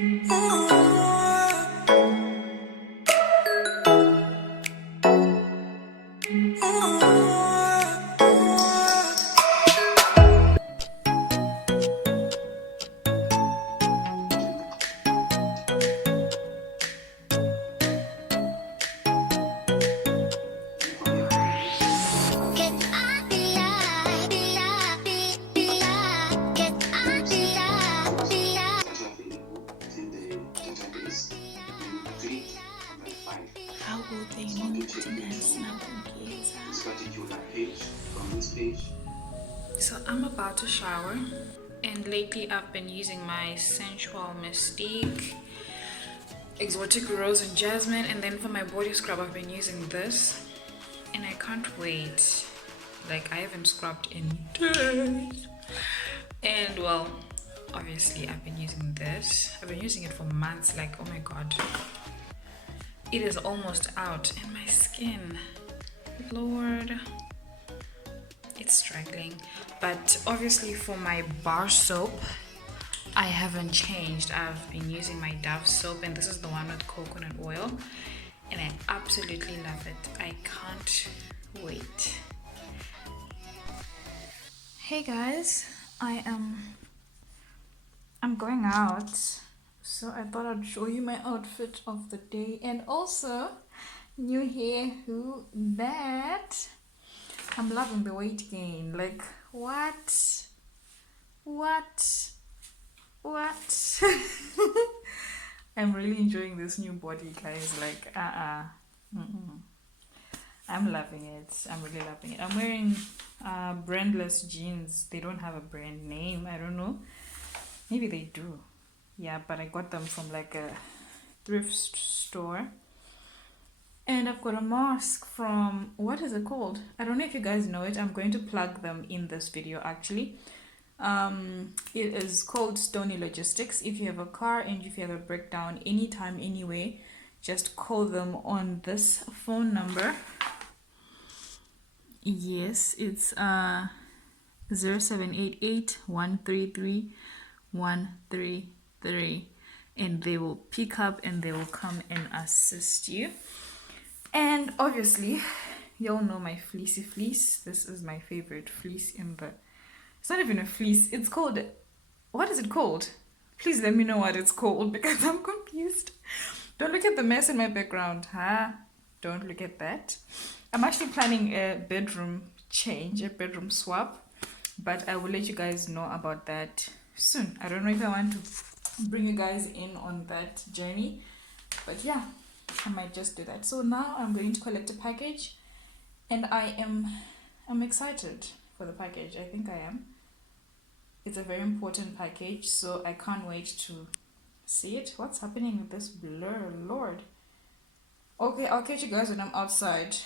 How will they know that's not So I'm about to shower, and lately I've been using my Sensual Mystique Exotic Rose and Jasmine, and then for my body scrub I've been using this, and I can't wait. Like, I haven't scrubbed in days. And well, obviously I've been using this. I've been using it for months. Like, oh my god, it is almost out, and my skin, Lord, it's struggling. But obviously for my bar soap, I haven't changed. I've been using my Dove soap, and this is the one with coconut oil, and I absolutely love it. I can't wait. Hey guys, I'm going out, so I thought I'd show you my outfit of the day, and also new hair. Who that? I'm loving the weight gain. Like, what I'm really enjoying this new body, guys. Like, I'm loving it. I'm really loving it. I'm wearing brandless jeans. They don't have a brand name. I don't know, maybe they do. Yeah, but I got them from like a thrift store. And I've got a mask from, what is it called? I don't know if you guys know it. I'm going to plug them in this video actually. It is called Stony Logistics. If you have a car and if you have a breakdown anytime, anyway, just call them on this phone number. Yes, it's 0788-133-133, and they will pick up and they will come and assist you. And obviously, y'all know my fleecy fleece. This is my favorite fleece in the... It's not even a fleece. It's called... What is it called? Please let me know what it's called, because I'm confused. Don't look at the mess in my background, huh? Don't look at that. I'm actually planning a bedroom change, a bedroom swap, but I will let you guys know about that soon. I don't know if I want to bring you guys in on that journey, but yeah, I might just do that. So now I'm going to collect a package, and I'm excited for the package. I think I am. It's a very important package, so I can't wait to see it. What's happening with this blur, Lord? Okay, I'll catch you guys when I'm outside.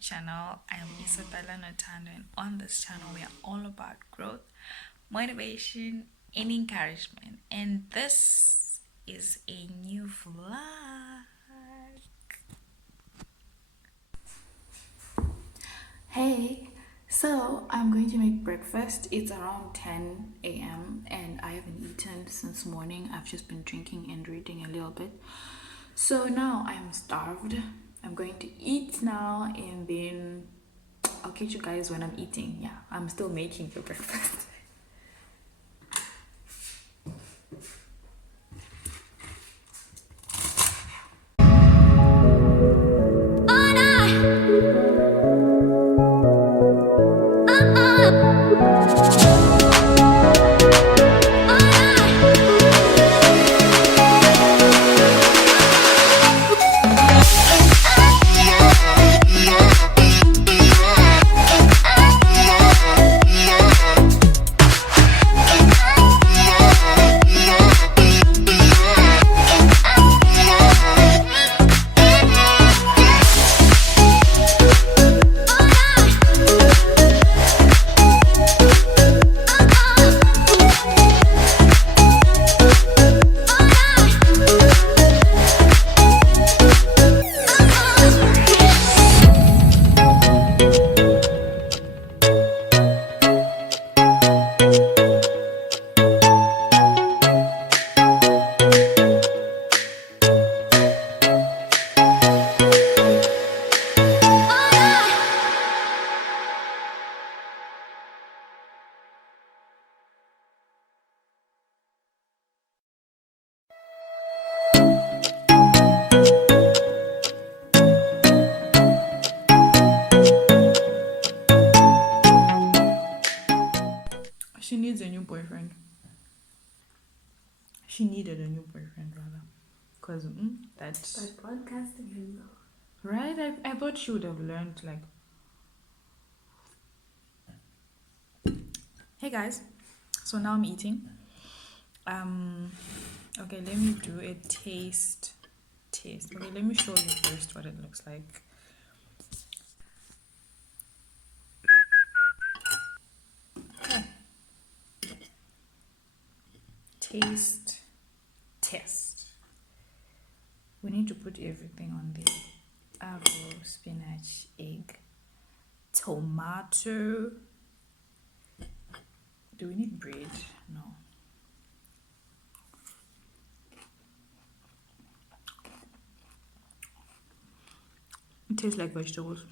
Channel. I'm Isabella Notando, and on this channel we are all about growth, motivation, and encouragement. And this is a new vlog. Hey, so I'm going to make breakfast. It's around 10 a.m. and I haven't eaten since morning. I've just been drinking and reading a little bit. So now I'm starved. I'm going to eat now, and then I'll catch you guys when I'm eating. Yeah, I'm still making the breakfast. boyfriend. She needed a new boyfriend rather, because that's But podcasting him though. right. I thought she would have learned like. Hey guys, so now I'm eating. Okay, let me do a taste. Okay, let me show you first what it looks like. Okay. Taste test. We need to put everything on there. Avocado, spinach, egg, tomato. Do we need bread? No. It tastes like vegetables.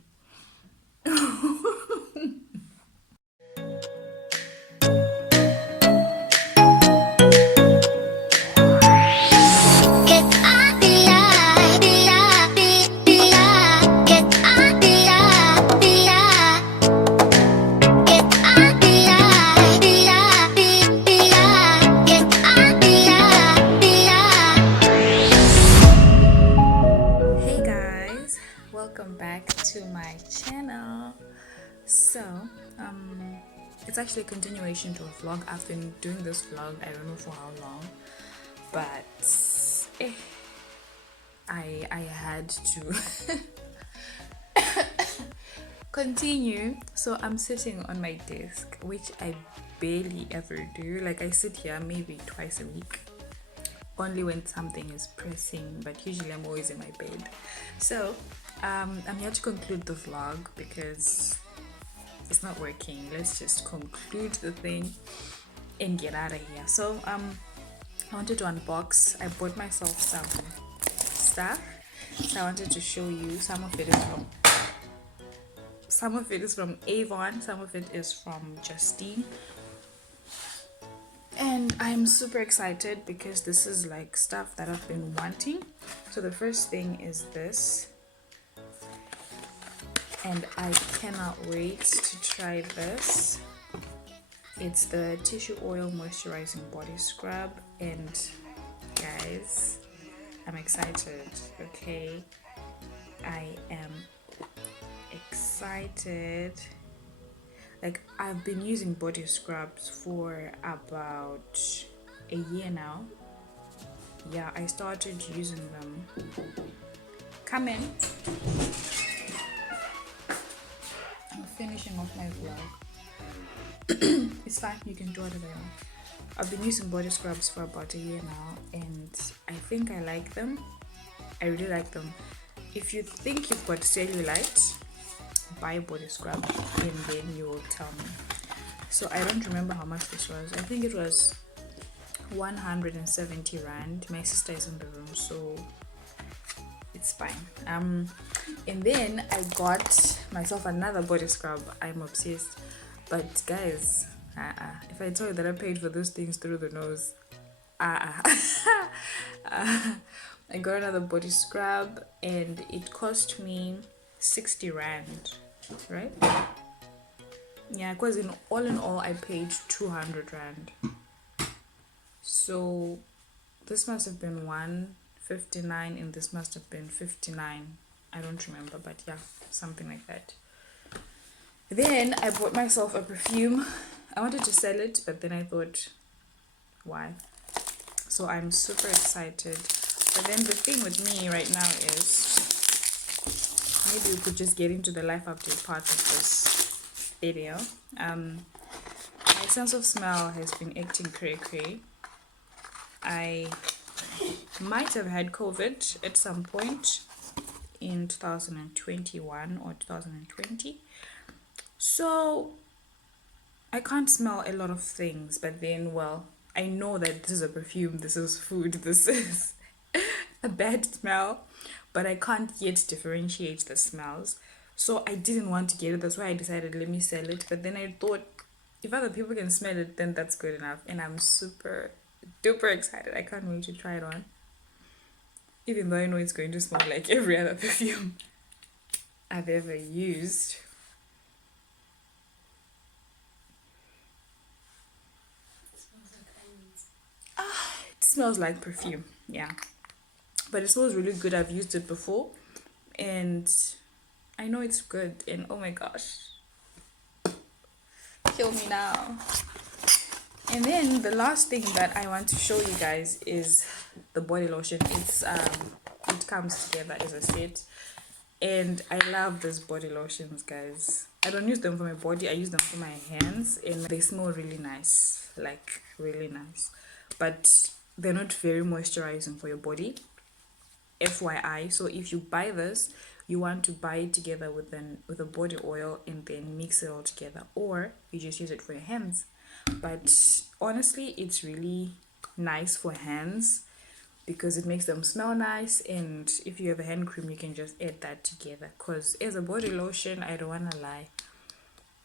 Hey guys, welcome back to my channel. So, it's actually a continuation to a vlog. I've been doing this vlog, I don't know for how long, but I had to continue. So I'm sitting on my desk, which I barely ever do. Like I sit here maybe twice a week, only when something is pressing, but usually I'm always in my bed. So I'm here to conclude the vlog because it's not working. Let's just conclude the thing and get out of here. So I wanted to unbox. I bought myself some stuff, so I wanted to show you. Some of it is from Avon, some of it is from Justine, and I'm super excited because this is like stuff that I've been wanting. So the first thing is this, and I cannot wait to try this. It's the tissue oil moisturizing body scrub, and guys, I'm excited. Okay, I am excited. Like, I've been using body scrubs for about a year now. Yeah, I started using them. Come in. I'm finishing off my vlog. It's fine, you can do whatever you want. I've been using body scrubs for about a year now, and I think I like them. I really like them. If you think you've got cellulite, buy a body scrub and then you will tell me. So I don't remember how much this was. I think it was 170 rand. My sister is in the room, so it's fine. And then I got myself another body scrub. I'm obsessed. But guys, if I tell you that I paid for those things through the nose, I got another body scrub and it cost me 60 rand, right? Yeah, because in all I paid 200 rand. So this must have been 159 and this must have been 59. I don't remember, but yeah, something like that. Then I bought myself a perfume. I wanted to sell it, but then I thought, why? So I'm super excited. But then the thing with me right now is, maybe we could just get into the life update part of this video. My sense of smell has been acting cray-cray. I might have had COVID at some point in 2021 or 2020. So I can't smell a lot of things, but then, well, I know that this is a perfume, this is food, this is a bad smell, but I can't yet differentiate the smells. So I didn't want to get it. That's why I decided, let me sell it. But then I thought, if other people can smell it, then that's good enough. And I'm super duper excited. I can't wait to try it on. Even though I know it's going to smell like every other perfume I've ever used. smells like perfume. Yeah, but it smells really good. I've used it before, and I know it's good. And oh my gosh, kill me now. And then the last thing that I want to show you guys is the body lotion. It comes together as a set, and I love these body lotions, guys. I don't use them for my body, I use them for my hands, and they smell really nice, like really nice, but they're not very moisturizing for your body, FYI. So if you buy this, you want to buy it together with a body oil and then mix it all together, or you just use it for your hands. But honestly, it's really nice for hands because it makes them smell nice, and if you have a hand cream, you can just add that together, because as a body lotion, I don't want to lie,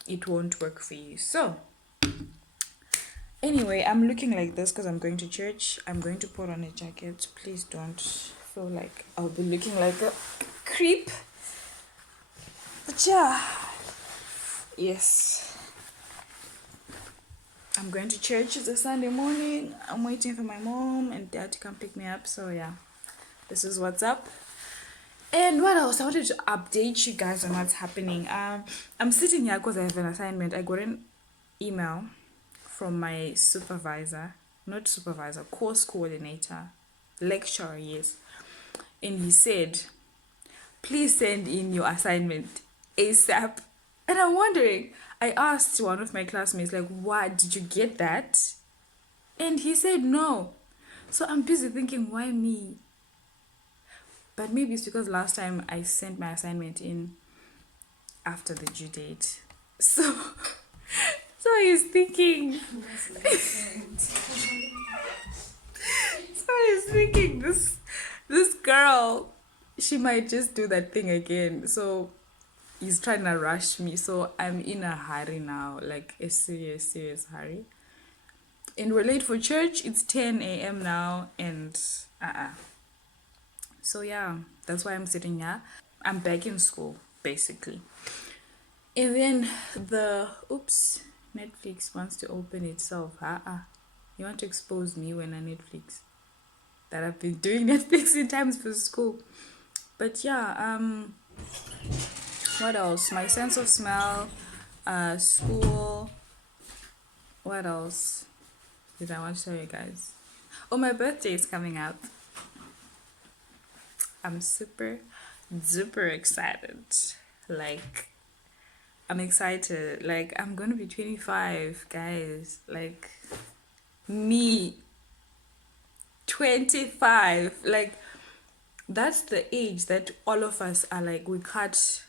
it won't work for you. So anyway, I'm looking like this because I'm going to church. I'm going to put on a jacket. Please don't feel like I'll be looking like a creep, but yeah, yes, I'm going to church. It's a Sunday morning. I'm waiting for my mom and dad to come pick me up. So yeah, this is what's up. And what else? I wanted to update you guys on what's happening. I'm sitting here because I have an assignment. I got an email from my supervisor, not supervisor, course coordinator, lecturer, yes. And he said, please send in your assignment ASAP. And I'm wondering, I asked one of my classmates, like, what, did you get that? And he said no. So I'm busy thinking, why me? But maybe it's because last time I sent my assignment in after the due date. So he's thinking, this girl, she might just do that thing again. So he's trying to rush me. So I'm in a hurry now, like a serious hurry. And we're late for church. It's 10 a.m. now, and so yeah, that's why I'm sitting here. I'm back in school, basically. And then Netflix wants to open itself. You want to expose me when I Netflix? That I've been doing Netflix in times for school. But yeah, what else? My sense of smell, school. What else did I want to tell you guys? Oh, my birthday is coming up. I'm super duper excited. Like, I'm excited. Like, I'm gonna be 25, guys. Like, me, 25. Like, that's the age that all of us are like, we cut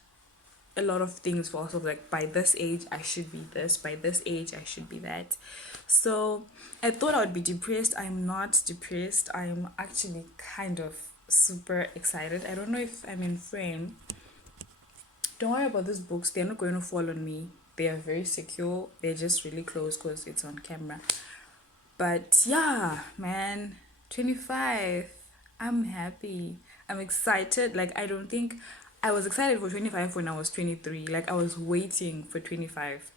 a lot of things for ourselves. Like, by this age, I should be this. By this age, I should be that. So, I thought I would be depressed. I'm not depressed. I'm actually kind of super excited. I don't know if I'm in frame. Don't worry about these books. They're not going to fall on me. They are very secure. They're just really close because it's on camera. But yeah, man, 25. I'm happy. I'm excited. Like, I don't think I was excited for 25 when I was 23. Like, I was waiting for 25.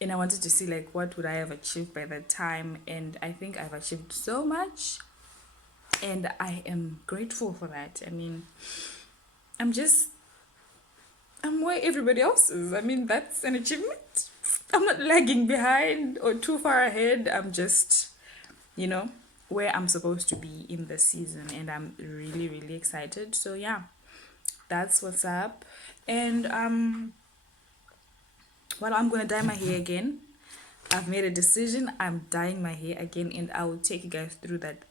And I wanted to see, like, what would I have achieved by that time. And I think I've achieved so much. And I am grateful for that. I mean, I'm where everybody else is. I mean, that's an achievement. I'm not lagging behind or too far ahead. I'm just, where I'm supposed to be in the season. And I'm really, really excited. So, yeah, that's what's up. And, I'm going to dye my hair again. I've made a decision. I'm dyeing my hair again. And I will take you guys through that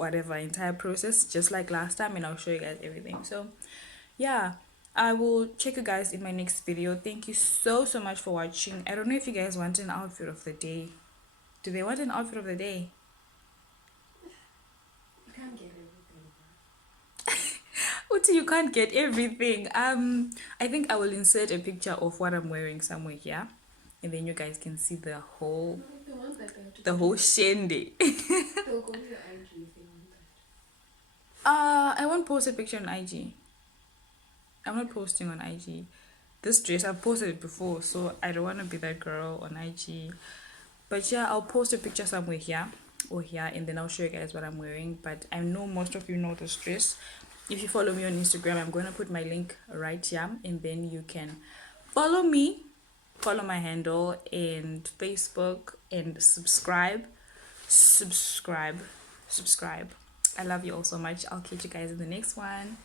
entire process, just like last time. And I'll show you guys everything. So, yeah. I will check you guys in my next video. Thank you so much for watching. I don't know if you guys want an outfit of the day. Do they want an outfit of the day? You can't get everything. Uti, you can't get everything. I think I will insert a picture of what I'm wearing somewhere here, and then you guys can see the whole shandy. They'll go to your IG if they want that. I won't post a picture on IG. I'm not posting on IG. This dress, I've posted it before, so I don't want to be that girl on IG. But yeah, I'll post a picture somewhere here. or here, and then I'll show you guys what I'm wearing. But I know most of you know this dress. If you follow me on Instagram, I'm going to put my link right here, and then you can follow me, follow my handle and Facebook, and subscribe. I love you all so much. I'll catch you guys in the next one.